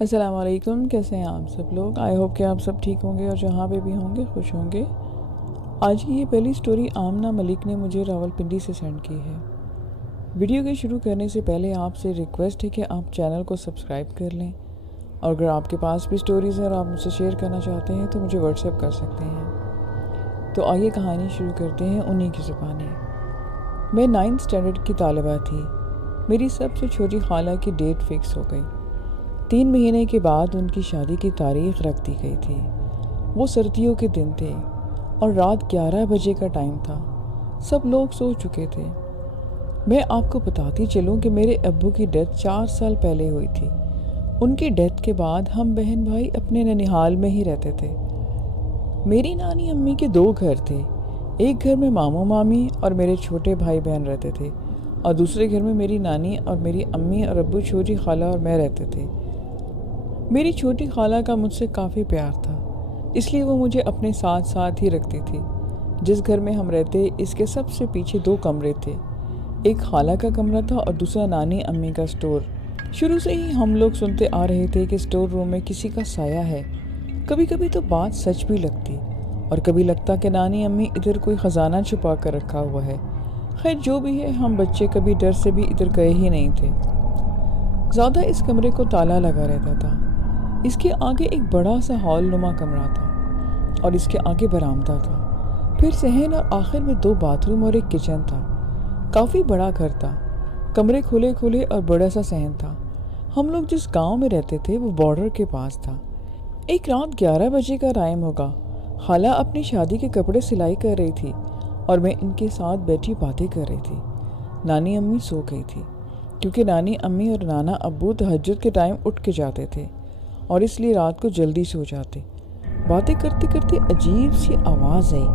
السلام علیکم، کیسے ہیں آپ سب لوگ؟ آئی ہوپ کہ آپ سب ٹھیک ہوں گے اور جہاں پہ بھی ہوں گے خوش ہوں گے۔ آج کی یہ پہلی سٹوری آمنہ ملک نے مجھے راولپنڈی سے سینڈ کی ہے۔ ویڈیو کے شروع کرنے سے پہلے آپ سے ریکویسٹ ہے کہ آپ چینل کو سبسکرائب کر لیں، اور اگر آپ کے پاس بھی سٹوریز ہیں اور آپ مجھ سے شیئر کرنا چاہتے ہیں تو مجھے واٹس ایپ کر سکتے ہیں۔ تو آئیے کہانی شروع کرتے ہیں انہی کی زبانی۔ میں 9th اسٹینڈرڈ کی طالبہ تھی۔ میری سب سے چھوٹی خالہ کی ڈیٹ فکس ہو گئی۔ 3 مہینے کے بعد ان کی شادی کی تاریخ رکھ دی گئی تھی۔ وہ سردیوں کے دن تھے اور رات 11 بجے کا ٹائم تھا۔ سب لوگ سو چکے تھے۔ میں آپ کو بتاتی چلوں کہ میرے ابو کی ڈیتھ 4 سال پہلے ہوئی تھی۔ ان کی ڈیتھ کے بعد ہم بہن بھائی اپنے ننیہال میں ہی رہتے تھے۔ میری نانی امی کے 2 گھر تھے۔ ایک گھر میں ماموں مامی اور میرے چھوٹے بھائی بہن رہتے تھے، اور دوسرے گھر میں میری نانی اور میری امی اور ابو، چھوٹی خالہ اور میں رہتے تھے۔ میری چھوٹی خالہ کا مجھ سے کافی پیار تھا، اس لیے وہ مجھے اپنے ساتھ ساتھ ہی رکھتی تھی۔ جس گھر میں ہم رہتے اس کے سب سے پیچھے 2 کمرے تھے۔ ایک خالہ کا کمرہ تھا اور دوسرا نانی امی کا سٹور۔ شروع سے ہی ہم لوگ سنتے آ رہے تھے کہ سٹور روم میں کسی کا سایہ ہے۔ کبھی کبھی تو بات سچ بھی لگتی، اور کبھی لگتا کہ نانی امی ادھر کوئی خزانہ چھپا کر رکھا ہوا ہے۔ خیر جو بھی ہے، ہم بچے کبھی ڈر سے بھی ادھر گئے ہی نہیں تھے۔ زیادہ اس کمرے کو تالا لگا رہتا تھا۔ اس کے آگے ایک بڑا سا ہال نما کمرہ تھا، اور اس کے آگے برآمدہ تھا، پھر صحن، اور آخر میں 2 باتھ روم اور ایک کچن تھا۔ کافی بڑا گھر تھا، کمرے کھلے کھلے اور بڑا سا صحن تھا۔ ہم لوگ جس گاؤں میں رہتے تھے وہ بارڈر کے پاس تھا۔ ایک رات 11 بجے کا ٹائم ہوگا۔ خالہ اپنی شادی کے کپڑے سلائی کر رہی تھی اور میں ان کے ساتھ بیٹھی باتیں کر رہی تھی۔ نانی امی سو گئی تھی، کیونکہ نانی امی اور نانا ابو تہجد کے ٹائم اٹھ کے جاتے تھے اور اس لیے رات کو جلدی سو جاتے۔ باتیں کرتے کرتے عجیب سی آواز آئی،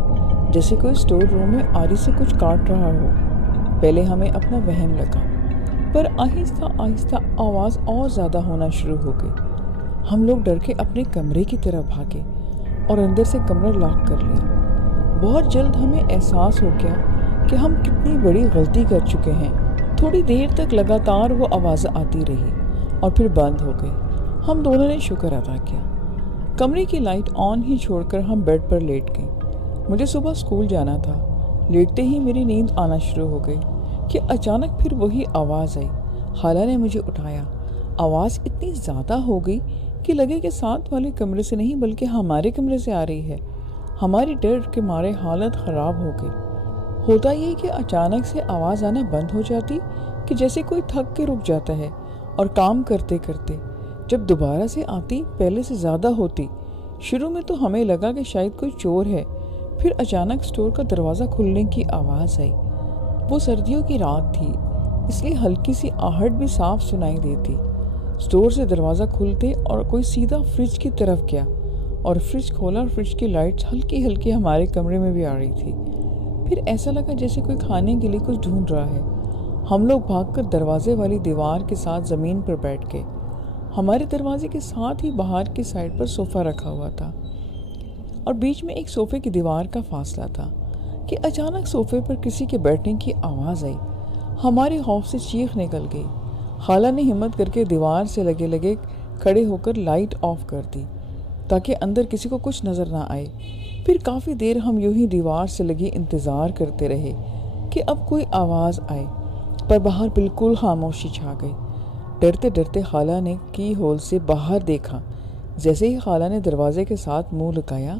جیسے کوئی سٹور روم میں آری سے کچھ کاٹ رہا ہو۔ پہلے ہمیں اپنا وہم لگا، پر آہستہ آہستہ آواز اور زیادہ ہونا شروع ہو گئی۔ ہم لوگ ڈر کے اپنے کمرے کی طرف بھاگے اور اندر سے کمرہ لاک کر لیا۔ بہت جلد ہمیں احساس ہو گیا کہ ہم کتنی بڑی غلطی کر چکے ہیں۔ تھوڑی دیر تک لگاتار وہ آوازیں آتی رہی اور پھر بند ہو گئی۔ ہم دونوں نے شکر ادا کیا۔ کمرے کی لائٹ آن ہی چھوڑ کر ہم بیڈ پر لیٹ گئے۔ مجھے صبح اسکول جانا تھا۔ لیٹتے ہی میری نیند آنا شروع ہو گئی کہ اچانک پھر وہی آواز آئی۔ خالہ نے مجھے اٹھایا۔ آواز اتنی زیادہ ہو گئی کہ لگے کہ ساتھ والے کمرے سے نہیں بلکہ ہمارے کمرے سے آ رہی ہے۔ ہماری ڈر کے مارے حالت خراب ہو گئی۔ ہوتا یہ کہ اچانک سے آواز آنا بند ہو جاتی کہ جیسے کوئی تھک کے رک جاتا ہے، اور کام کرتے کرتے جب دوبارہ سے آتی پہلے سے زیادہ ہوتی۔ شروع میں تو ہمیں لگا کہ شاید کوئی چور ہے، پھر اچانک سٹور کا دروازہ کھلنے کی آواز آئی۔ وہ سردیوں کی رات تھی، اس لیے ہلکی سی آہٹ بھی صاف سنائی دیتی۔ سٹور سے دروازہ کھلتے اور کوئی سیدھا فریج کی طرف گیا، اور فریج کھولا اور فریج کی لائٹ ہلکی ہلکی ہمارے کمرے میں بھی آ رہی تھی۔ پھر ایسا لگا جیسے کوئی کھانے کے لیے کچھ ڈھونڈ رہا ہے۔ ہم لوگ بھاگ کر دروازے والی دیوار کے ساتھ زمین پر بیٹھ گئے۔ ہمارے دروازے کے ساتھ ہی باہر کی سائڈ پر صوفہ رکھا ہوا تھا، اور بیچ میں ایک صوفے کی دیوار کا فاصلہ تھا کہ اچانک صوفے پر کسی کے بیٹھنے کی آواز آئی۔ ہمارے خوف سے چیخ نکل گئی۔ خالہ نے ہمت کر کے دیوار سے لگے لگے کھڑے ہو کر لائٹ آف کر دی تاکہ اندر کسی کو کچھ نظر نہ آئے۔ پھر کافی دیر ہم یوں ہی دیوار سے لگے انتظار کرتے رہے کہ اب کوئی آواز آئے، پر باہر بالکل خاموشی چھا گئی۔ ڈرتے ڈرتے خالہ نے کی ہول سے باہر دیکھا۔ جیسے ہی خالہ نے دروازے کے ساتھ منہ لگایا،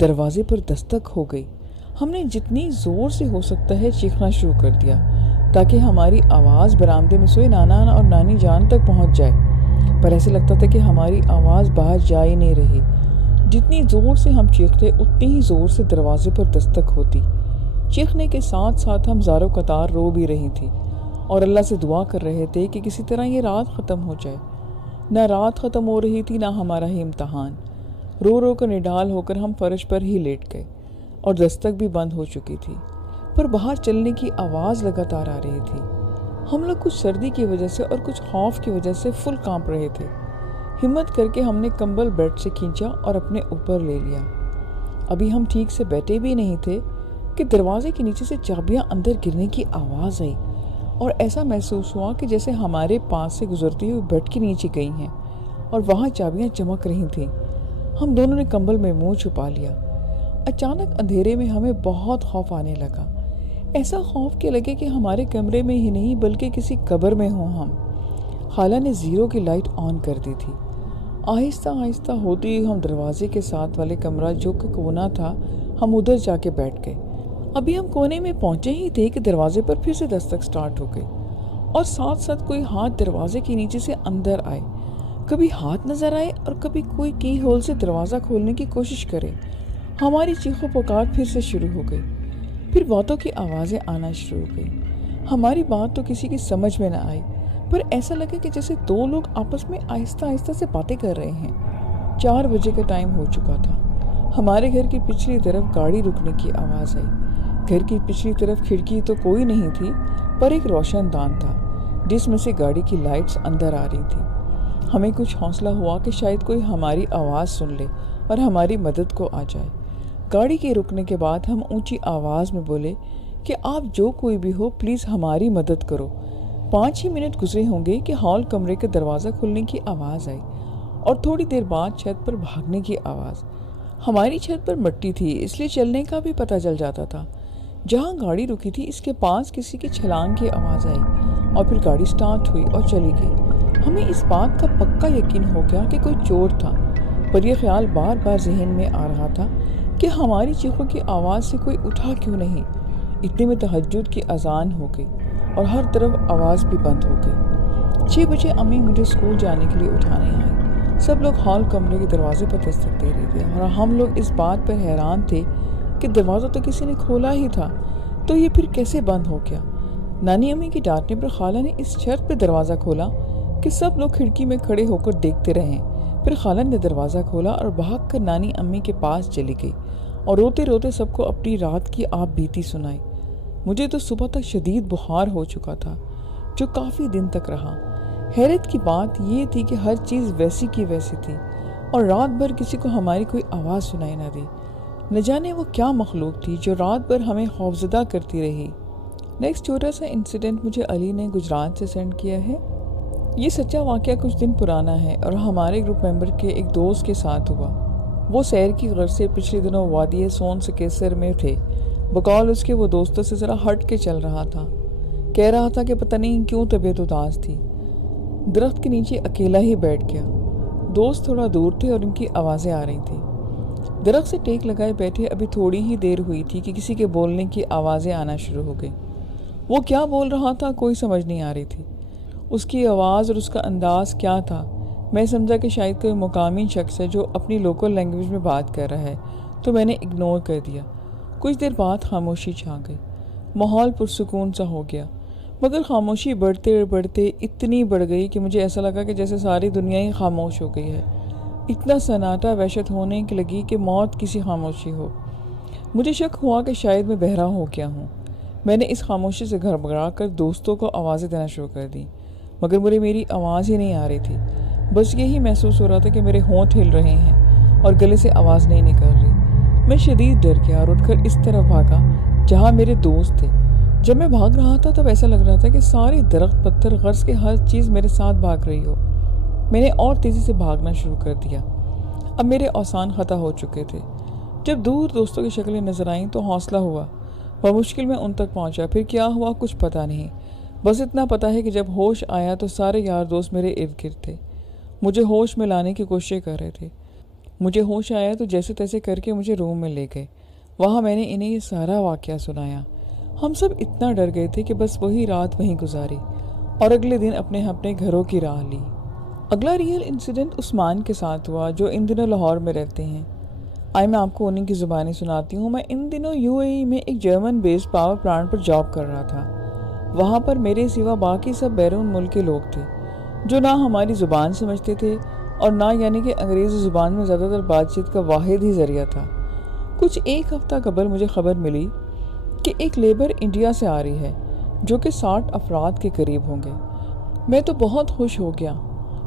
دروازے پر دستک ہو گئی۔ ہم نے جتنی زور سے ہو سکتا ہے چیخنا شروع کر دیا تاکہ ہماری آواز برآمدے میں سوئے نانا اور نانی جان تک پہنچ جائے، پر ایسے لگتا تھا کہ ہماری آواز باہر جا ہی نہیں رہی۔ جتنی زور سے ہم چیختے اتنی ہی زور سے دروازے پر دستک ہوتی۔ چیخنے کے ساتھ ساتھ ہم زاروں قطار رو بھی رہی تھی اور اللہ سے دعا کر رہے تھے کہ کسی طرح یہ رات ختم ہو جائے۔ نہ رات ختم ہو رہی تھی، نہ ہمارا ہی امتحان۔ رو رو کر نڈال ہو کر ہم فرش پر ہی لیٹ گئے، اور دستک بھی بند ہو چکی تھی، پر باہر چلنے کی آواز لگاتار آ رہی تھی۔ ہم لوگ کچھ سردی کی وجہ سے اور کچھ خوف کی وجہ سے فل کانپ رہے تھے۔ ہمت کر کے ہم نے کمبل بیڈ سے کھینچا اور اپنے اوپر لے لیا۔ ابھی ہم ٹھیک سے بیٹھے بھی نہیں تھے کہ دروازے کے نیچے سے چابیاں اندر گرنے کی آواز آئی، اور ایسا محسوس ہوا کہ جیسے ہمارے پاس سے گزرتی ہوئی بیڈ کے نیچے گئی ہیں، اور وہاں چابیاں چمک رہی تھیں۔ ہم دونوں نے کمبل میں منہ چھپا لیا۔ اچانک اندھیرے میں ہمیں بہت خوف آنے لگا، ایسا خوف کہ لگے کہ ہمارے کمرے میں ہی نہیں بلکہ کسی قبر میں ہوں ہم۔ خالہ نے زیرو کی لائٹ آن کر دی تھی۔ آہستہ آہستہ ہوتی ہم دروازے کے ساتھ والے کمرہ جو کہ کونا تھا، ہم ادھر جا کے بیٹھ گئے۔ ابھی ہم کونے میں پہنچے ہی تھے کہ دروازے پر پھر سے دستک سٹارٹ ہو گئی اور ساتھ ساتھ کوئی ہاتھ دروازے کے نیچے سے اندر آئے۔ کبھی ہاتھ نظر آئے اور کبھی کوئی کی ہول سے دروازہ کھولنے کی کوشش کرے۔ ہماری چیخو پکار پھر سے شروع ہو گئی۔ پھر باتوں کی آوازیں آنا شروع ہو گئی۔ ہماری بات تو کسی کی سمجھ میں نہ آئی، پر ایسا لگا کہ جیسے دو لوگ آپس میں آہستہ آہستہ سے باتیں کر رہے ہیں۔ 4 بجے کا ٹائم ہو چکا تھا۔ ہمارے گھر کی پچھلی طرف گاڑی رکنے کی آواز آئی۔ گھر کی پچھلی طرف کھڑکی تو کوئی نہیں تھی، پر ایک روشن دان تھا جس میں سے گاڑی کی لائٹس اندر آ رہی تھی۔ ہمیں کچھ حوصلہ ہوا کہ شاید کوئی ہماری آواز سن لے اور ہماری مدد کو آ جائے۔ گاڑی کے رکنے کے بعد ہم اونچی آواز میں بولے کہ آپ جو کوئی بھی ہو پلیز ہماری مدد کرو۔ 5 ہی منٹ گزرے ہوں گے کہ ہال کمرے کا دروازہ کھلنے کی آواز آئی اور تھوڑی دیر بعد چھت پر بھاگنے کی آواز۔ ہماری چھت پر مٹی تھی اس لیے چلنے کا بھی پتہ چل جاتا تھا۔ جہاں گاڑی رکی تھی اس کے پاس کسی کی چھلانگ کی آواز آئی اور پھر گاڑی سٹارٹ ہوئی اور چلی گئی۔ ہمیں اس بات کا پکا یقین ہو گیا کہ کوئی چور تھا، پر یہ خیال بار بار ذہن میں آ رہا تھا کہ ہماری چیخوں کی آواز سے کوئی اٹھا کیوں نہیں۔ اتنے میں تہجد کی اذان ہو گئی اور ہر طرف آواز بھی بند ہو گئی۔ 6 بجے امی مجھے اسکول جانے کے لیے اٹھانے آئی۔ سب لوگ ہال کمرے کے دروازے پر دستک دے رہے تھے اور ہم لوگ اس بات پر حیران تھے کہ دروازہ تو کسی نے کھولا ہی تھا، تو یہ پھر کیسے بند ہو گیا۔ نانی امی کی ڈانٹنے پر خالہ نے اس شرط پہ دروازہ کھولا کہ سب لوگ کھڑکی میں کھڑے ہو کر دیکھتے رہیں۔ پھر خالہ نے دروازہ کھولا اور بھاگ کر نانی امی کے پاس چلی گئی اور روتے روتے سب کو اپنی رات کی آپ بیتی سنائی۔ مجھے تو صبح تک شدید بخار ہو چکا تھا جو کافی دن تک رہا۔ حیرت کی بات یہ تھی کہ ہر چیز ویسی کی ویسی تھی اور رات بھر کسی کو ہماری کوئی آواز سنائی نہ دی۔ نہ جانے وہ کیا مخلوق تھی جو رات بھر ہمیں خوفزدہ کرتی رہی۔ نیکسٹ چھوٹا سا انسیڈنٹ مجھے علی نے گجرات سے سینڈ کیا ہے۔ یہ سچا واقعہ کچھ دن پرانا ہے اور ہمارے گروپ ممبر کے ایک دوست کے ساتھ ہوا۔ وہ سیر کی غرض سے پچھلے دنوں وادی سون سکیسر میں تھے۔ بقول اس کے وہ دوستوں سے ذرا ہٹ کے چل رہا تھا۔ کہہ رہا تھا کہ پتہ نہیں کیوں طبیعت اداس تھی۔ درخت کے نیچے اکیلا ہی بیٹھ گیا۔ دوست تھوڑا دور تھے اور ان کی آوازیں آ رہی تھیں۔ درخت سے ٹیک لگائے بیٹھے ابھی تھوڑی ہی دیر ہوئی تھی کہ کسی کے بولنے کی آوازیں آنا شروع ہو گئی۔ وہ کیا بول رہا تھا کوئی سمجھ نہیں آ رہی تھی۔ اس کی آواز اور اس کا انداز کیا تھا، میں سمجھا کہ شاید کوئی مقامی شخص ہے جو اپنی لوکل لینگویج میں بات کر رہا ہے، تو میں نے اگنور کر دیا۔ کچھ دیر بعد خاموشی چھا گئی۔ ماحول پرسکون سا ہو گیا، مگر خاموشی بڑھتے بڑھتے اتنی بڑھ گئی کہ مجھے ایسا لگا کہ جیسے ساری دنیا ہی خاموش ہو گئی ہے۔ اتنا سناٹا وحشت ہونے کی لگی کہ موت کسی خاموشی ہو۔ مجھے شک ہوا کہ شاید میں بہرا ہو گیا ہوں۔ میں نے اس خاموشی سے گھبرا کر دوستوں کو آوازیں دینا شروع کر دی، مگر مجھے میری آواز ہی نہیں آ رہی تھی۔ بس یہی محسوس ہو رہا تھا کہ میرے ہونٹ ہل رہے ہیں اور گلے سے آواز نہیں نکل رہی۔ میں شدید ڈر گیا اور اٹھ کر اس طرف بھاگا جہاں میرے دوست تھے۔ جب میں بھاگ رہا تھا تب ایسا لگ رہا تھا کہ سارے درخت پتھر غرض کے ہر چیز میرے ساتھ بھاگ رہی ہو۔ میں نے اور تیزی سے بھاگنا شروع کر دیا۔ اب میرے اوزان ختم ہو چکے تھے۔ جب دور دوستوں کی شکلیں نظر آئیں تو حوصلہ ہوا۔ بمشکل میں ان تک پہنچا۔ پھر کیا ہوا کچھ پتہ نہیں، بس اتنا پتہ ہے کہ جب ہوش آیا تو سارے یار دوست میرے ارد گرد تھے، مجھے ہوش میں لانے کی کوشش کر رہے تھے۔ مجھے ہوش آیا تو جیسے تیسے کر کے مجھے روم میں لے گئے۔ وہاں میں نے انہیں یہ سارا واقعہ سنایا۔ ہم سب اتنا ڈر گئے تھے کہ بس وہی رات وہیں گزاری اور اگلے دن اپنے اپنے گھروں کی راہ لی۔ اگلا ریئل انسیڈنٹ عثمان کے ساتھ ہوا جو ان دنوں لاہور میں رہتے ہیں۔ آئے میں آپ کو انہیں کی زبانیں سناتی ہوں۔ میں ان دنوں UAE میں ایک جرمن بیسڈ پاور پلانٹ پر جاب کر رہا تھا۔ وہاں پر میرے سوا باقی سب بیرون ملک کے لوگ تھے جو نہ ہماری زبان سمجھتے تھے اور نہ یعنی کہ انگریزی زبان میں زیادہ تر بات چیت کا واحد ہی ذریعہ تھا۔ کچھ ایک ہفتہ قبل مجھے خبر ملی کہ ایک لیبر انڈیا سے آ رہی ہے جو کہ 60 افراد کے قریب ہوں گے۔ میں تو بہت خوش ہو گیا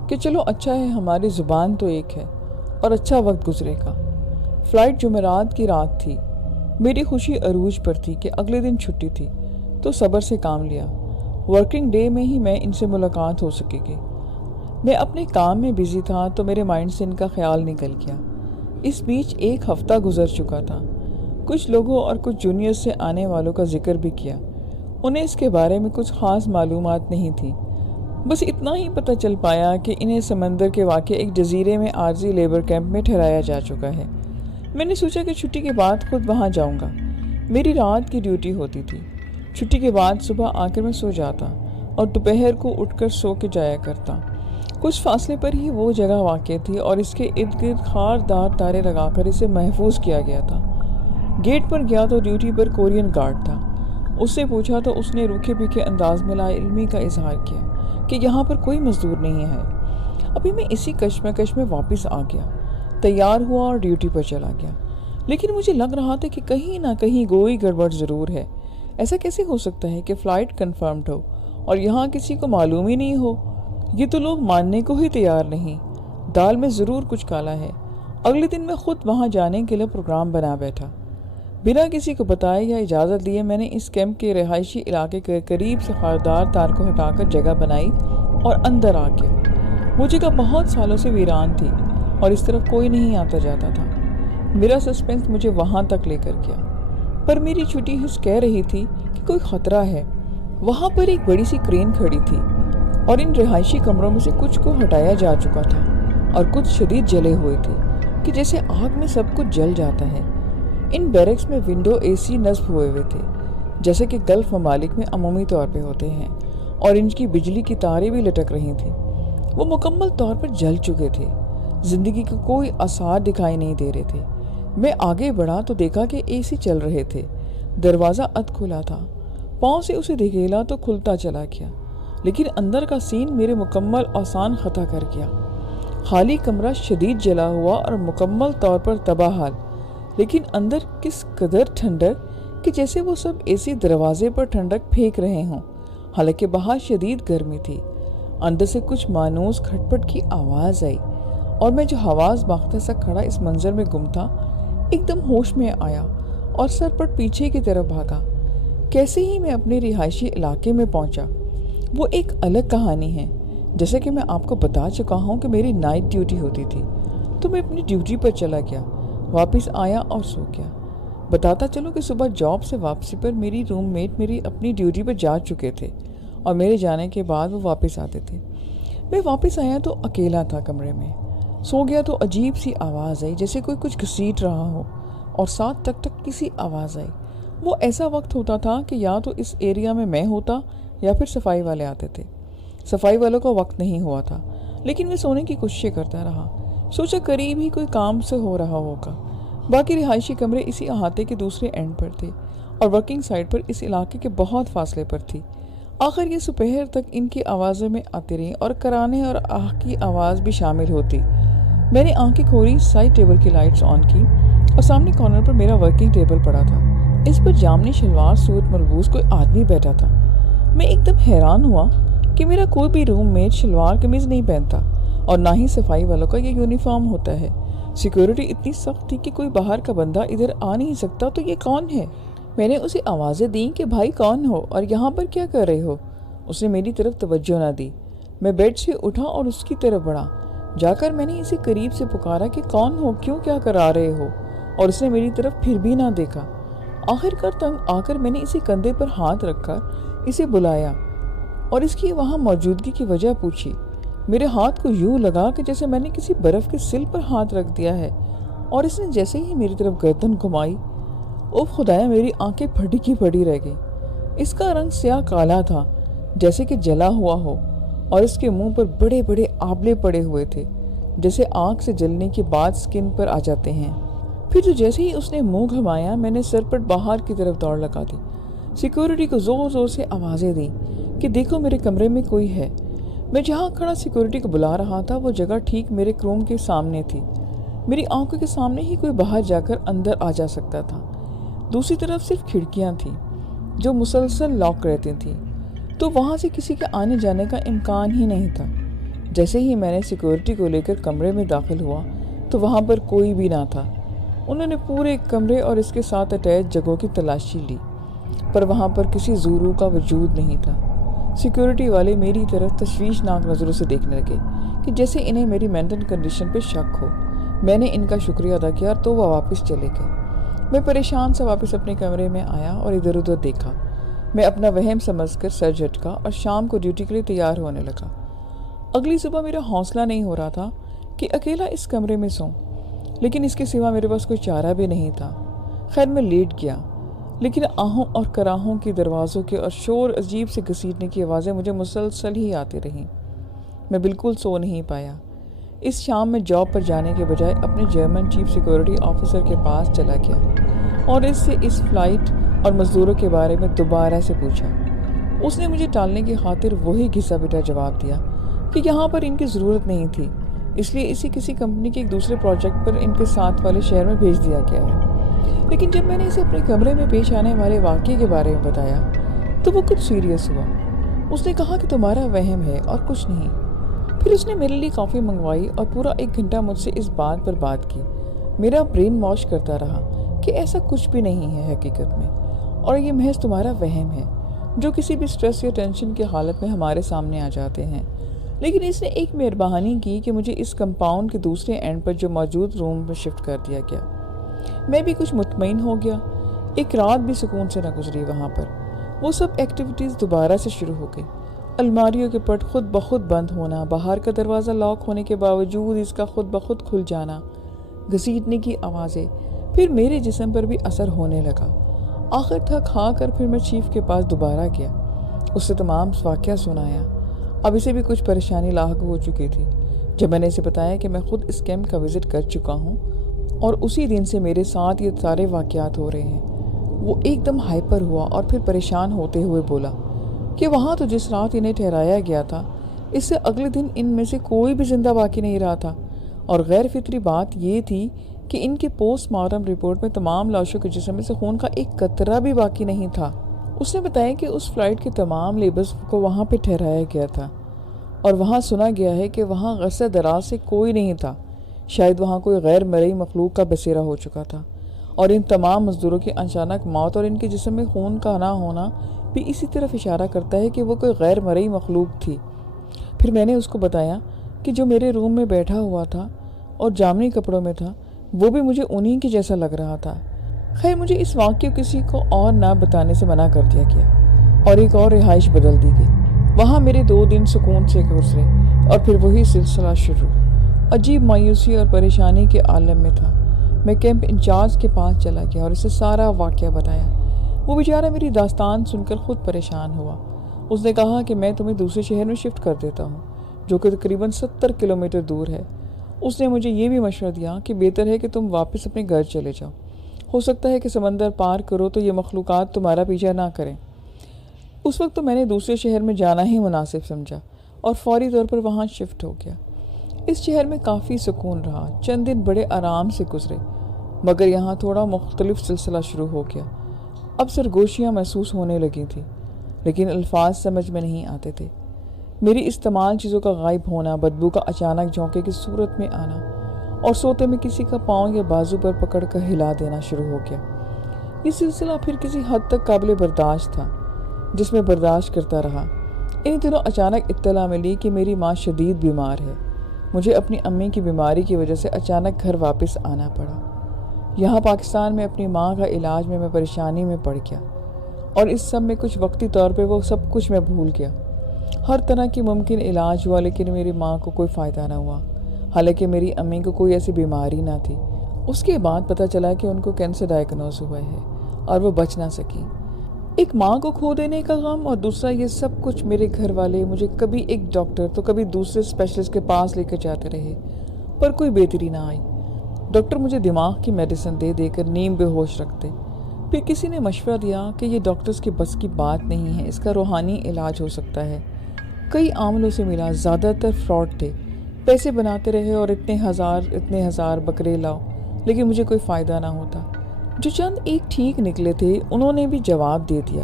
کہ چلو اچھا ہے ہماری زبان تو ایک ہے اور اچھا وقت گزرے گا۔ فلائٹ جمعرات کی رات تھی۔ میری خوشی عروج پر تھی کہ اگلے دن چھٹی تھی تو صبر سے کام لیا۔ ورکنگ ڈے میں ہی میں ان سے ملاقات ہو سکے گی۔ میں اپنے کام میں بزی تھا تو میرے مائنڈ سے ان کا خیال نکل گیا۔ اس بیچ 1 ہفتہ گزر چکا تھا۔ کچھ لوگوں اور کچھ جونیئر سے آنے والوں کا ذکر بھی کیا۔ انہیں اس کے بارے میں کچھ خاص معلومات نہیں تھی، بس اتنا ہی پتہ چل پایا کہ انہیں سمندر کے واقع ایک جزیرے میں عارضی لیبر کیمپ میں ٹھہرایا جا چکا ہے۔ میں نے سوچا کہ چھٹی کے بعد خود وہاں جاؤں گا۔ میری رات کی ڈیوٹی ہوتی تھی۔ چھٹی کے بعد صبح آ کر میں سو جاتا اور دوپہر کو اٹھ کر سو کے جایا کرتا۔ کچھ فاصلے پر ہی وہ جگہ واقع تھی اور اس کے ارد گرد خاردار تارے لگا کر اسے محفوظ کیا گیا تھا۔ گیٹ پر گیا تو ڈیوٹی پر کورین گارڈ تھا۔ اس سے پوچھا تو اس نے روکھے پھیکے انداز میں لا علمی کا اظہار کیا کہ یہاں پر کوئی مزدور نہیں ہے۔ ابھی میں اسی کشمکش میں واپس آ گیا، تیار ہوا اور ڈیوٹی پر چلا گیا، لیکن مجھے لگ رہا تھا کہ کہیں نہ کہیں کوئی گڑبڑ ضرور ہے۔ ایسا کیسے ہو سکتا ہے کہ فلائٹ کنفرمڈ ہو اور یہاں کسی کو معلوم ہی نہیں ہو؟ یہ تو لوگ ماننے کو ہی تیار نہیں۔ دال میں ضرور کچھ کالا ہے۔ اگلے دن میں خود وہاں جانے کے لیے پروگرام بنا بیٹھا۔ بنا کسی کو بتائے یا اجازت لیے میں نے اس کیمپ کے رہائشی علاقے کے قریب سے خاردار تار کو ہٹا کر جگہ بنائی اور اندر آ گیا۔ وہ جگہ بہت سالوں سے ویران تھی اور اس طرف کوئی نہیں آتا جاتا تھا۔ میرا سسپینس مجھے وہاں تک لے کر گیا، پر میری چھٹی حس کہہ رہی تھی کہ کوئی خطرہ ہے۔ وہاں پر ایک بڑی سی کرین کھڑی تھی اور ان رہائشی کمروں میں سے کچھ کو ہٹایا جا چکا تھا اور کچھ شدید جلے ہوئے تھے کہ جیسے آگ میں سب کچھ جل جاتا ہے۔ ان بیرکس میں ونڈو اے سی نصب ہوئے تھے، جیسے کہ گلف ممالک میں عمومی طور پہ ہوتے ہیں، اور ان کی بجلی کی تاریں بھی لٹک رہی تھیں۔ وہ مکمل طور پر جل چکے تھے، زندگی کے کوئی آثار دکھائی نہیں دے رہے تھے۔ میں آگے بڑھا تو دیکھا کہ اے سی چل رہے تھے۔ دروازہ کھلا تھا، پاؤں سے اسے دھکیلا تو کھلتا چلا گیا، لیکن اندر کا سین میرے مکمل آسان خطا کر گیا۔ خالی کمرہ شدید جلا ہوا اور مکمل طور پر تباہ حال، لیکن اندر کس قدر ٹھنڈک کہ جیسے وہ سب اے سی دروازے پر ٹھنڈک پھینک رہے ہوں، حالانکہ باہر شدید گرمی تھی۔ اندر سے کچھ مانوس کھٹ پٹ کی آواز آئی اور میں جو حواس باختہ سا کھڑا اس منظر میں گم تھا، ایک دم ہوش میں آیا اور سر پٹ پیچھے کی طرف بھاگا۔ کیسے ہی میں اپنے رہائشی علاقے میں پہنچا وہ ایک الگ کہانی ہے۔ جیسے کہ میں آپ کو بتا چکا ہوں کہ میری نائٹ ڈیوٹی ہوتی تھی، تو میں اپنی ڈیوٹی پر چلا گیا، واپس آیا اور سو گیا۔ بتاتا چلو کہ صبح جاب سے واپسی پر میری روم میٹ میری اپنی ڈیوٹی پر جا چکے تھے اور میرے جانے کے بعد وہ واپس آتے تھے۔ میں واپس آیا تو اکیلا تھا کمرے میں۔ سو گیا تو عجیب سی آواز آئی، جیسے کوئی کچھ گھسیٹ رہا ہو، اور ساتھ ٹک ٹک کی سی آواز آئی۔ وہ ایسا وقت ہوتا تھا کہ یا تو اس ایریا میں ہوتا یا پھر صفائی والے آتے تھے۔ صفائی والوں کا وقت نہیں ہوا تھا، لیکن میں سونے کی کوششیں کرتا رہا۔ سوچا قریب ہی کوئی کام سے ہو رہا ہوگا۔ باقی رہائشی کمرے اسی احاطے کے دوسرے اینڈ پر تھے اور ورکنگ سائٹ پر اس علاقے کے بہت فاصلے پر تھی۔ آخر یہ دوپہر تک ان کی آوازیں میں آتی رہیں اور کرانے اور آہ کی آواز بھی شامل ہوتی۔ میں نے آنکھیں کھولی، سائڈ ٹیبل کی لائٹس آن کی اور سامنے کارنر پر میرا ورکنگ ٹیبل پڑا تھا۔ اس پر جامنی شلوار سوٹ ملبوس کوئی آدمی بیٹھا تھا۔ میں ایک دم حیران ہوا کہ میرا کوئی بھی روم میٹ شلوار قمیض نہیں پہنتا اور نہ ہی صفائی والوں کا یہ یونیفارم ہوتا ہے۔ سیکیورٹی اتنی سخت تھی کہ کوئی باہر کا بندہ ادھر آ نہیں سکتا۔ تو یہ کون ہے؟ میں نے اسے آوازیں دیں کہ بھائی کون ہو اور یہاں پر کیا کر رہے ہو؟ اس نے میری طرف توجہ نہ دی۔ میں بیڈ سے اٹھا اور اس کی طرف بڑھا۔ جا کر میں نے اسے قریب سے پکارا کہ کون ہو، کیوں کیا کرا رہے ہو؟ اور اس نے میری طرف پھر بھی نہ دیکھا۔ آخر کار تنگ آ کر میں نے اسے کندھے پر ہاتھ رکھ کر اسے بلایا اور اس کی وہاں موجودگی کی وجہ پوچھی۔ میرے ہاتھ کو یوں لگا کہ جیسے میں نے کسی برف کے سل پر ہاتھ رکھ دیا ہے، اور اس نے جیسے ہی میری طرف گردن گھمائی، اوف خدایا، میری آنکھیں پھٹی کی پھٹی رہ گئیں۔ اس کا رنگ سیاہ کالا تھا، جیسے کہ جلا ہوا ہو، اور اس کے منہ پر بڑے بڑے آبلے پڑے ہوئے تھے، جیسے آنکھ سے جلنے کے بعد سکن پر آ جاتے ہیں۔ پھر جو جیسے ہی اس نے منہ گھمایا، میں نے سرپٹ باہر کی طرف دوڑ لگا دی۔ سیکیورٹی کو زور زور سے آوازیں دیں کہ دیکھو میرے کمرے میں کوئی ہے۔ میں جہاں کھڑا سیکیورٹی کو بلا رہا تھا وہ جگہ ٹھیک میرے روم کے سامنے تھی۔ میری آنکھوں کے سامنے ہی کوئی باہر جا کر اندر آ جا سکتا تھا۔ دوسری طرف صرف کھڑکیاں تھیں جو مسلسل لاک رہتی تھیں، تو وہاں سے کسی کے آنے جانے کا امکان ہی نہیں تھا۔ جیسے ہی میں نے سیکیورٹی کو لے کر کمرے میں داخل ہوا تو وہاں پر کوئی بھی نہ تھا۔ انہوں نے پورے کمرے اور اس کے ساتھ اٹیچ جگہوں کی تلاشی لی، پر وہاں پر کسی زورو کا وجود نہیں تھا۔ سیکیورٹی والے میری طرف تشویشناک نظروں سے دیکھنے لگے کہ جیسے انہیں میری مینٹل کنڈیشن پہ شک ہو۔ میں نے ان کا شکریہ ادا کیا تو وہ واپس چلے گئے۔ میں پریشان سا واپس اپنے کمرے میں آیا اور ادھر ادھر دیکھا۔ میں اپنا وہم سمجھ کر سر جھٹکا اور شام کو ڈیوٹی کے لیے تیار ہونے لگا۔ اگلی صبح میرا حوصلہ نہیں ہو رہا تھا کہ اکیلا اس کمرے میں سوں، لیکن اس کے سوا میرے پاس کوئی چارہ بھی نہیں تھا۔ خیر میں لیٹ گیا، لیکن آہوں اور کراہوں کی دروازوں کے اور شور عجیب سے گھسیٹنے کی آوازیں مجھے مسلسل ہی آتی رہیں۔ میں بالکل سو نہیں پایا۔ اس شام میں جاب پر جانے کے بجائے اپنے جرمن چیف سیکورٹی آفیسر کے پاس چلا گیا اور اس سے اس فلائٹ اور مزدوروں کے بارے میں دوبارہ سے پوچھا۔ اس نے مجھے ٹالنے کی خاطر وہی گھسا پٹا جواب دیا کہ یہاں پر ان کی ضرورت نہیں تھی، اس لیے اسی کسی کمپنی کے ایک دوسرے پروجیکٹ پر ان کے ساتھ والے شہر میں بھیج دیا گیا ہے۔ لیکن جب میں نے اسے اپنے کمرے میں پیش آنے والے واقعے کے بارے میں بتایا تو وہ کچھ سیریس ہوا۔ اس نے کہا کہ تمہارا وہم ہے اور کچھ نہیں۔ پھر اس نے میرے لیے کافی منگوائی اور پورا 1 گھنٹہ مجھ سے اس بات پر بات کی۔ میرا برین واش کرتا رہا کہ ایسا کچھ بھی نہیں ہے حقیقت میں، اور یہ محض تمہارا وہم ہے جو کسی بھی سٹریس یا ٹینشن کی حالت میں ہمارے سامنے آ جاتے ہیں۔ لیکن اس نے ایک مہربانی کی کہ مجھے اس کمپاؤنڈ کے دوسرے اینڈ پر جو موجود روم میں شفٹ کر دیا گیا۔ میں بھی کچھ مطمئن ہو گیا۔ ایک رات بھی سکون سے نہ گزری وہاں پر۔ وہ سب ایکٹیویٹیز دوبارہ سے شروع ہو گئی۔ الماریوں کے پٹ خود بخود بند ہونا، باہر کا دروازہ لاک ہونے کے باوجود اس کا خود بخود کھل جانا، گھسیٹنے کی آوازیں، پھر میرے جسم پر بھی اثر ہونے لگا۔ آخر تھک ہار کر پھر میں چیف کے پاس دوبارہ گیا، اس سے تمام واقعہ سنایا۔ اب اسے بھی کچھ پریشانی لاحق ہو چکی تھی۔ جب میں نے اسے بتایا کہ میں خود اس کیمپ کا وزٹ کر چکا ہوں اور اسی دن سے میرے ساتھ یہ سارے واقعات ہو رہے ہیں، وہ ایک دم ہائپر ہوا اور پھر پریشان ہوتے ہوئے بولا کہ وہاں تو جس رات انہیں ٹھہرایا گیا تھا اس سے اگلے دن ان میں سے کوئی بھی زندہ باقی نہیں رہا تھا، اور غیر فطری بات یہ تھی کہ ان کے پوسٹ مارٹم رپورٹ میں تمام لاشوں کے جسم میں سے خون کا ایک قطرہ بھی باقی نہیں تھا۔ اس نے بتایا کہ اس فلائٹ کے تمام لیبرز کو وہاں پہ ٹھہرایا گیا تھا اور وہاں سنا گیا ہے کہ وہاں غصہ دراز سے کوئی نہیں تھا، شاید وہاں کوئی غیر مرئی مخلوق کا بسیرا ہو چکا تھا، اور ان تمام مزدوروں کی اچانک موت اور ان کے جسم میں خون کا نہ ہونا بھی اسی طرف اشارہ کرتا ہے کہ وہ کوئی غیر مرئی مخلوق تھی۔ پھر میں نے اس کو بتایا کہ جو میرے روم میں بیٹھا ہوا تھا اور جامنی کپڑوں میں تھا وہ بھی مجھے انہی کے جیسا لگ رہا تھا۔ خیر مجھے اس واقعے کو کسی کو اور نہ بتانے سے منع کر دیا گیا اور ایک اور رہائش بدل دی گئی۔ وہاں میرے 2 دن سکون سے گزرے اور پھر وہی سلسلہ شروع۔ عجیب مایوسی اور پریشانی کے عالم میں تھا۔ میں کیمپ انچارج کے پاس چلا گیا اور اسے سارا واقعہ بتایا۔ وہ بیچارہ میری داستان سن کر خود پریشان ہوا۔ اس نے کہا کہ میں تمہیں دوسرے شہر میں شفٹ کر دیتا ہوں جو کہ تقریباً 70 کلومیٹر دور ہے۔ اس نے مجھے یہ بھی مشورہ دیا کہ بہتر ہے کہ تم واپس اپنے گھر چلے جاؤ، ہو سکتا ہے کہ سمندر پار کرو تو یہ مخلوقات تمہارا پیچھا نہ کریں۔ اس وقت تو میں نے دوسرے شہر میں جانا ہی مناسب سمجھا اور فوری طور پر وہاں شفٹ ہو گیا۔ اس شہر میں کافی سکون رہا، چند دن بڑے آرام سے گزرے، مگر یہاں تھوڑا مختلف سلسلہ شروع ہو گیا۔ اب سرگوشیاں محسوس ہونے لگی تھیں، لیکن الفاظ سمجھ میں نہیں آتے تھے۔ میری استعمال چیزوں کا غائب ہونا، بدبو کا اچانک جھونکے کی صورت میں آنا اور سوتے میں کسی کا پاؤں یا بازو پر پکڑ کر ہلا دینا شروع ہو گیا۔ یہ سلسلہ پھر کسی حد تک قابل برداشت تھا، جس میں برداشت کرتا رہا۔ ان دنوں اچانک اطلاع ملی کہ میری ماں شدید بیمار ہے۔ مجھے اپنی امی کی بیماری کی وجہ سے اچانک گھر واپس آنا پڑا۔ یہاں پاکستان میں اپنی ماں کا علاج میں پریشانی میں پڑ گیا، اور اس سب میں کچھ وقتی طور پہ وہ سب کچھ میں بھول گیا۔ ہر طرح کی ممکن علاج ہوا لیکن میری ماں کو کوئی فائدہ نہ ہوا، حالانکہ میری امی کو کوئی ایسی بیماری نہ تھی۔ اس کے بعد پتہ چلا کہ ان کو کینسر ڈائیگنوز ہوا ہے اور وہ بچ نہ سکی۔ ایک ماں کو کھو دینے کا غم اور دوسرا یہ سب کچھ۔ میرے گھر والے مجھے کبھی ایک ڈاکٹر تو کبھی دوسرے اسپیشلسٹ کے پاس لے کر جاتے رہے، پر کوئی بہتری نہ آئی۔ ڈاکٹر مجھے دماغ کی میڈیسن دے دے کر نیم بے ہوش رکھتے۔ پھر کسی نے مشورہ دیا کہ یہ ڈاکٹرز کی بس کی بات نہیں ہے، اس کا روحانی علاج ہو سکتا ہے۔ کئی عاملوں سے ملا، زیادہ تر فراڈ تھے، پیسے بناتے رہے اور اتنے ہزار بکرے لاؤ، لیکن مجھے کوئی فائدہ نہ ہوتا۔ جو چند ایک ٹھیک نکلے تھے انہوں نے بھی جواب دے دیا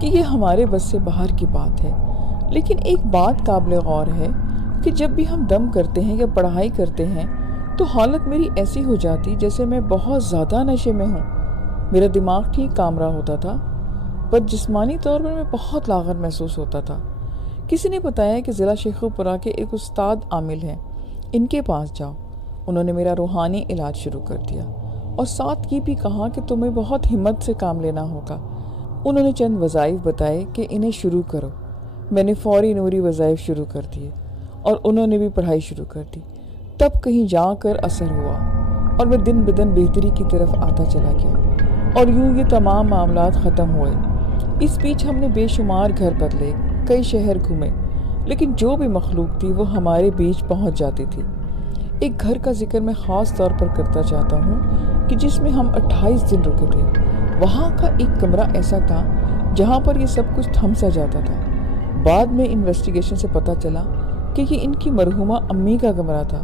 کہ یہ ہمارے بس سے باہر کی بات ہے۔ لیکن ایک بات قابل غور ہے کہ جب بھی ہم دم کرتے ہیں یا پڑھائی کرتے ہیں تو حالت میری ایسی ہو جاتی جیسے میں بہت زیادہ نشے میں ہوں۔ میرا دماغ ٹھیک کام رہا ہوتا تھا، پر جسمانی طور پر میں بہت لاغر محسوس ہوتا تھا۔ کسی نے بتایا کہ ضلع شیخوپورہ کے ایک استاد عامل ہیں، ان کے پاس جاؤ۔ انہوں نے میرا روحانی علاج شروع کر دیا اور ساتھ یہ بھی کہا کہ تمہیں بہت ہمت سے کام لینا ہوگا۔ انہوں نے چند وظائف بتائے کہ انہیں شروع کرو۔ میں نے فوری نوری وظائف شروع کر دیے اور انہوں نے بھی پڑھائی شروع کر دی۔ تب کہیں جا کر اثر ہوا اور میں دن بدن بہتری کی طرف آتا چلا گیا، اور یوں یہ تمام معاملات ختم ہوئے۔ اس بیچ ہم نے بے شمار گھر بدلے، کئی شہر گھومے، لیکن جو بھی مخلوق تھی وہ ہمارے بیچ پہنچ جاتی تھی۔ ایک گھر کا ذکر میں خاص طور پر کرتا چاہتا ہوں کہ جس میں ہم 28 دن رکے تھے۔ وہاں کا ایک کمرہ ایسا تھا جہاں پر یہ سب کچھ تھم سا جاتا تھا۔ بعد میں انویسٹیگیشن سے پتہ چلا کہ یہ ان کی مرحومہ امی کا کمرہ تھا،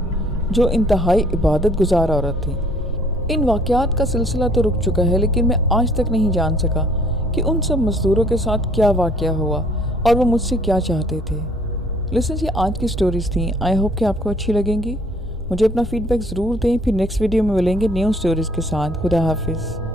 جو انتہائی عبادت گزار عورت تھی۔ ان واقعات کا سلسلہ تو رک چکا ہے، لیکن میں آج تک نہیں جان سکا کہ ان سب مزدوروں کے ساتھ کیا واقعہ ہوا اور وہ مجھ سے کیا چاہتے تھے۔ لسنز، یہ آج کی سٹوریز تھیں۔ آئی ہوپ کہ آپ کو اچھی لگیں گی۔ مجھے اپنا فیڈ بیک ضرور دیں۔ پھر نیکسٹ ویڈیو میں ملیں گے نیو سٹوریز کے ساتھ۔ خدا حافظ۔